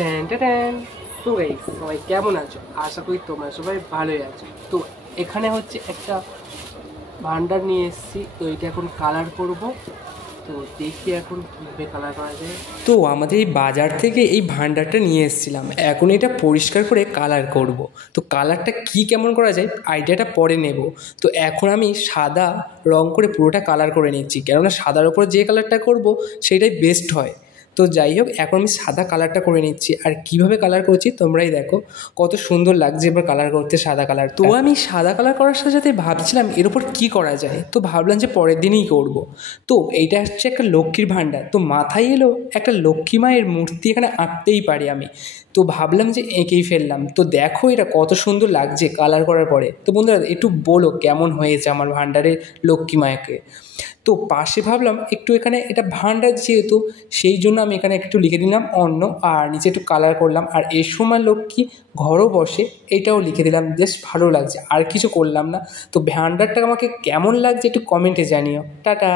Tan tan. তো guys, সবাই কেমন আছো? আশা করি তোমরা সবাই ভালোই আছো। তো এখানে হচ্ছে একটা ভান্ডার নিয়ে এসেছি, তো এটা এখন কালার করব। তো দেখি এখন কীভাবে কালার করা যায়। তো আমাদের এই বাজার থেকে এই ভান্ডারটা নিয়ে এসেছিলাম, এখন এটা পরিষ্কার করে কালার করব। তো কালারটা কি কেমন করা যায় আইডিয়াটা পরে নেব। তো এখন আমি সাদা রং করে পুরোটা কালার করে নিচ্ছি, কেননা সাদার ওপর যে কালারটা করব সেটাই বেস্ট হয়। তো যাই হোক, এখন আমি সাদা কালারটা করে নিচ্ছি, আর কিভাবে কালার করছি তোমরাই দেখো। কত সুন্দর লাগছে এবার কালার করতে সাদা কালার। তো আমি সাদা কালার করার সাথে সাথে ভাবছিলাম এর উপর কী করা যায়, তো ভাবলাম যে পরের দিনই করব। তো এইটা হচ্ছে একটা লক্ষ্মীর ভাণ্ডার, তো মাথায় এলো একটা লক্ষ্মী মায়ের মূর্তি এখানে আঁকতেই পারি আমি। তো ভাবলাম যে এঁকেই ফেললাম। তো দেখো এটা কত সুন্দর লাগছে কালার করার পরে। তো বন্ধুরা একটু বলো কেমন হয়েছে আমার ভাণ্ডারের লক্ষ্মী মাকে। তো পাশে ভাবলাম একটু এখানে এটা ভাণ্ডার যেহেতু, সেই জন্য আমি এখানে একটু লিখে দিলাম অন্ন, আর নিচে একটু কালার করলাম, আর এর সময় লক্ষ্মী ঘরও বসে এটাও লিখে দিলাম। বেশ ভালো লাগছে, আর কিছু করলাম না। তো ভাণ্ডারটা আমাকে কেমন লাগছে একটু কমেন্টে জানিও। টাটা।